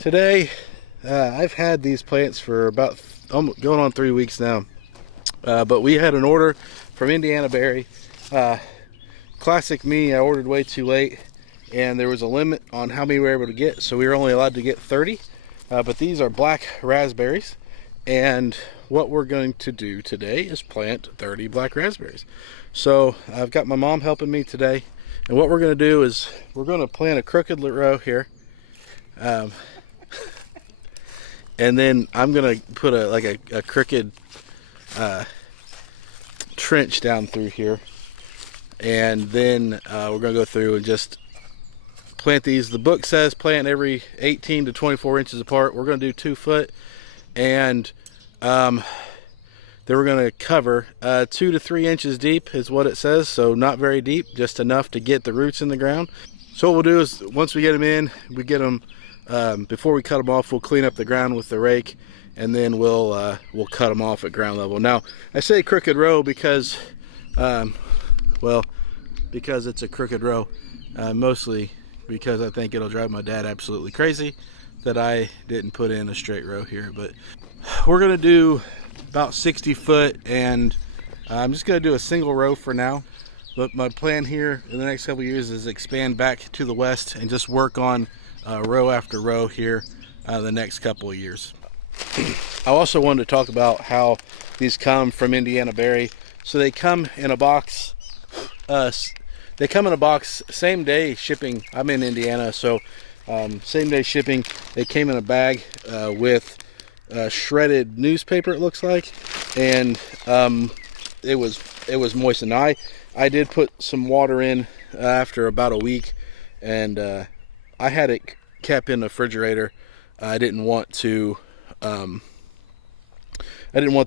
Today, I've had these plants for about going on 3 weeks now, but we had an order from Indiana Berry. Classic me, I ordered way too late, and there was a limit on how many we were able to get, so we were only allowed to get 30. But these are black raspberries, and what we're going to do today is plant 30 black raspberries. So I've got my mom helping me today, and what we're going to do is we're going to plant a crooked row here. And then I'm gonna put a crooked trench down through here, and then we're gonna go through and just plant these. The book says plant every 18 to 24 inches apart. We're gonna do 2 foot, and then we're gonna cover 2 to 3 inches deep is what it says. So not very deep, just enough to get the roots in the ground. So what we'll do is once we get them in, we get them. Before we cut them off, we'll clean up the ground with the rake, and then we'll cut them off at ground level. Now, I say crooked row because, because it's a crooked row, mostly because I think it'll drive my dad absolutely crazy that I didn't put in a straight row here. But we're gonna do about 60 foot, and I'm just gonna do a single row for now. But my plan here in the next couple of years is expand back to the west and just work on row after row here the next couple of years. I also wanted to talk about how these come from Indiana Berry. So they come in a box. Same day shipping. I'm in Indiana, so same day shipping. They came in a bag with shredded newspaper, it looks like, and it was moistened. I did put some water in after about a week, and I had it kept in the refrigerator. I didn't want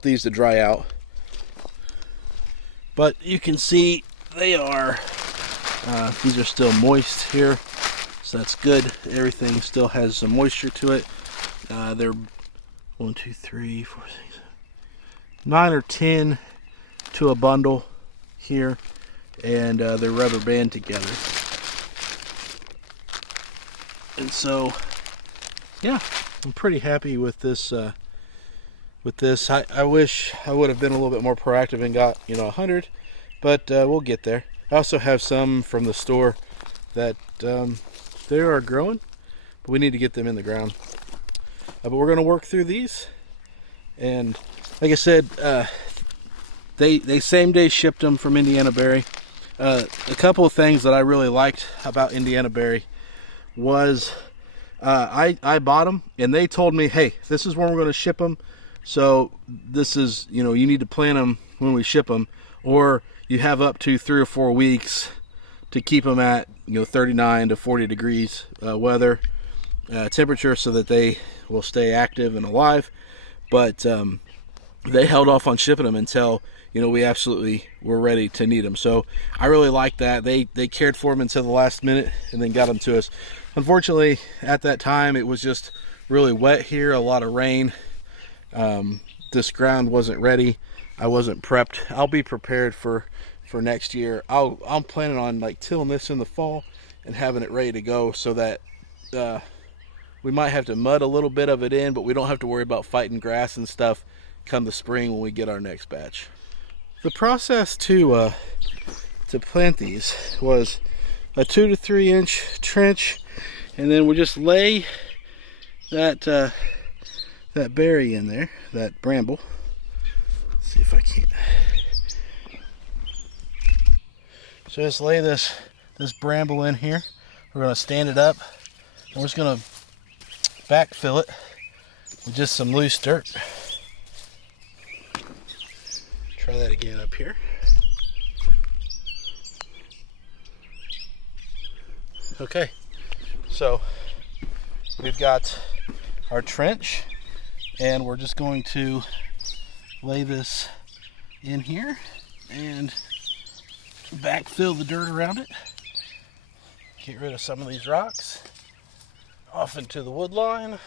these to dry out, but you can see they are. These are still moist here, so that's good. Everything still has some moisture to it. They're 1, 2, 3, 4, 6, 9 or 10 to a bundle here, and they're rubber band together. And so, yeah, I'm pretty happy with this. I wish I would have been a little bit more proactive and got 100, but we'll get there. I also have some from the store that they are growing, but we need to get them in the ground. But we're going to work through these, and like I said, they same day shipped them from Indiana Berry. A couple of things that I really liked about Indiana Berry was I bought them, and they told me, hey, this is when we're going to ship them, so this is, you need to plant them when we ship them, or you have up to 3 or 4 weeks to keep them at 39 to 40 degrees weather temperature, so that they will stay active and alive. But they held off on shipping them until we absolutely were ready to need them. So I really like that. They cared for them until the last minute and then got them to us. Unfortunately, at that time, it was just really wet here, a lot of rain. This ground wasn't ready. I wasn't prepped. I'll be prepared for next year. I'm planning on tilling this in the fall and having it ready to go, so that we might have to mud a little bit of it in, but we don't have to worry about fighting grass and stuff come the spring when we get our next batch. The process to plant these was a 2 to 3 inch trench, and then we just lay that berry in there, that bramble. Let's see if I can't. So just lay this bramble in here. We're going to stand it up, and we're just going to backfill it with just some loose dirt. Try that again up here. Okay, so we've got our trench, and we're just going to lay this in here and backfill the dirt around it. Get rid of some of these rocks. Off into the wood line.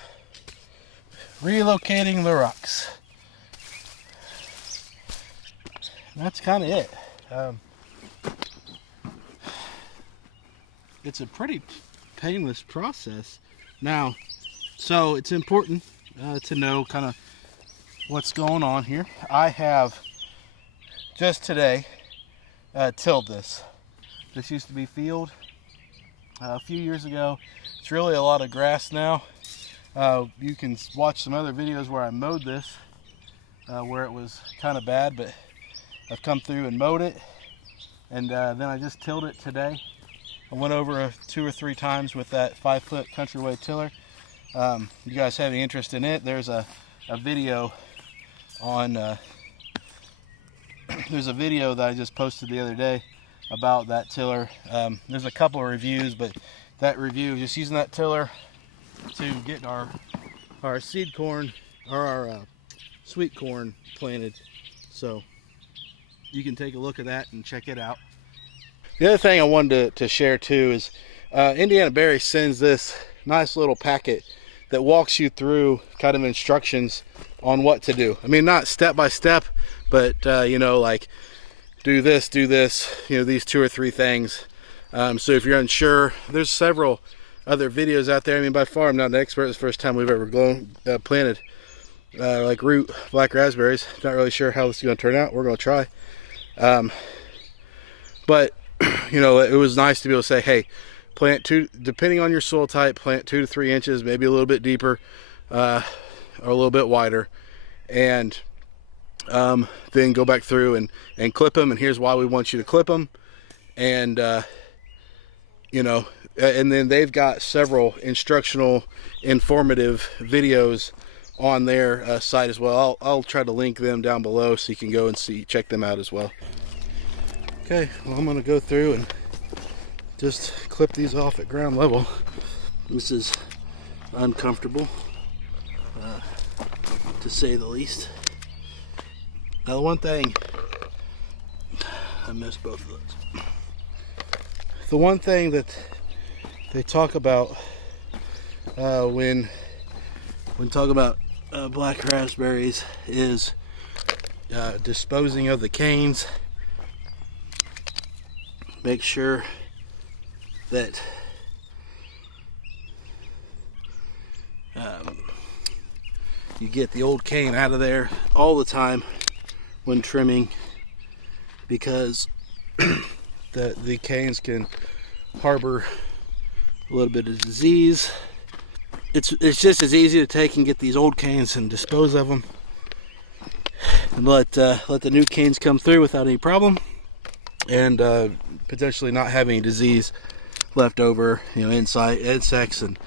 Relocating the rocks. And that's kind of it. It's a pretty painless process. Now, So it's important to know kind of what's going on here. I have just today tilled this. This used to be field a few years ago. It's really a lot of grass now. You can watch some other videos where I mowed this, where it was kind of bad, but I've come through and mowed it, and then I just tilled it today. I went over 2 or 3 times with that 5-foot Countryway tiller. You guys have any interest in it? There's a video on there's a video that I just posted the other day about that tiller. There's a couple of reviews, but that review, just using that tiller to get our seed corn or our sweet corn planted. So you can take a look at that and check it out. The other thing I wanted to share too is Indiana Berry sends this nice little packet that walks you through kind of instructions on what to do. I mean, not step by step, but you know, like do this, you know, these 2 or 3 things. So if you're unsure, there's several other videos out there. I mean, by far I'm not an expert. It's the first time we've ever planted like root black raspberries. Not really sure how this is going to turn out. We're going to try. But you know, it was nice to be able to say, hey, plant 2, depending on your soil type, plant 2 to 3 inches, maybe a little bit deeper or a little bit wider, and then go back through and clip them, and here's why we want you to clip them. And you know, and then they've got several instructional, informative videos on their site as well. I'll try to link them down below so you can go and check them out as well. Okay, well, I'm going to go through and just clip these off at ground level. This is uncomfortable, to say the least. Now, the one thing, I missed both of those. The one thing that they talk about when talking about black raspberries is disposing of the canes. Make sure that you get the old cane out of there all the time when trimming, because the canes can harbor a little bit of disease. It's just as easy to take and get these old canes and dispose of them, and let the new canes come through without any problem, and potentially not have any disease left over, you know, insects and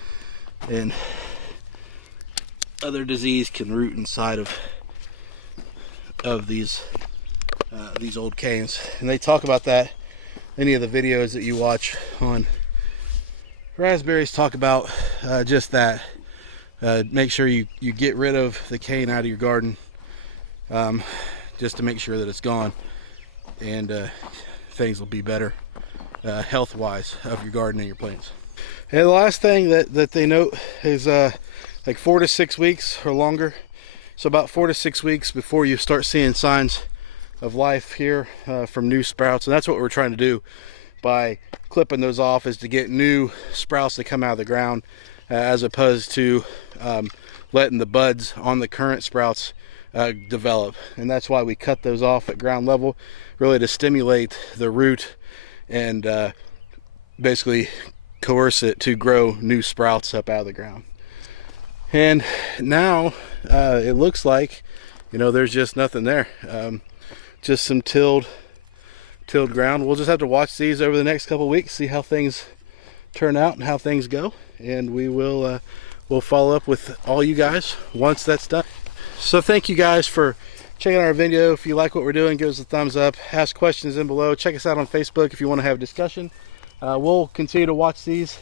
other disease can root inside of these old canes. And they talk about that. Any of the videos that you watch on raspberries talk about just that. Make sure you get rid of the cane out of your garden, just to make sure that it's gone, and things will be better health wise of your garden and your plants. And the last thing that they note is like 4 to 6 weeks or longer. So about 4 to 6 weeks before you start seeing signs of life here from new sprouts. And that's what we're trying to do by clipping those off, is to get new sprouts to come out of the ground, as opposed to letting the buds on the current sprouts develop. And that's why we cut those off at ground level, really to stimulate the root and basically coerce it to grow new sprouts up out of the ground. And now it looks like, you know, there's just nothing there, just some tilled ground. We'll just have to watch these over the next couple of weeks, see how things turn out and how things go, and we'll follow up with all you guys once that's done. So thank you guys for checking out our video. If you like what we're doing, give us a thumbs up, ask questions in below, check us out on Facebook if you want to have a discussion. We'll continue to watch these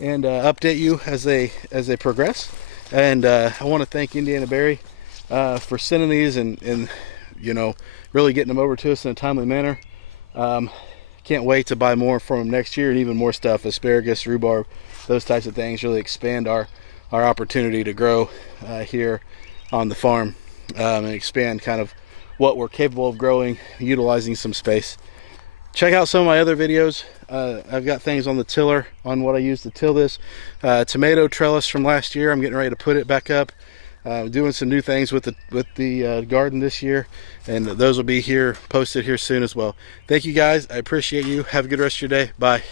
and update you as they progress. And I want to thank Indiana Berry for sending these and you know, really getting them over to us in a timely manner. Can't wait to buy more from them next year, and even more stuff, asparagus, rhubarb, those types of things. Really expand our opportunity to grow here on the farm, and expand kind of what we're capable of growing, utilizing some space. Check out some of my other videos. I've got things on the tiller on what I use to till this. Tomato trellis from last year. I'm getting ready to put it back up. Doing some new things with the garden this year, and those will be here posted here soon as well. Thank you guys. I appreciate you. Have a good rest of your day. Bye.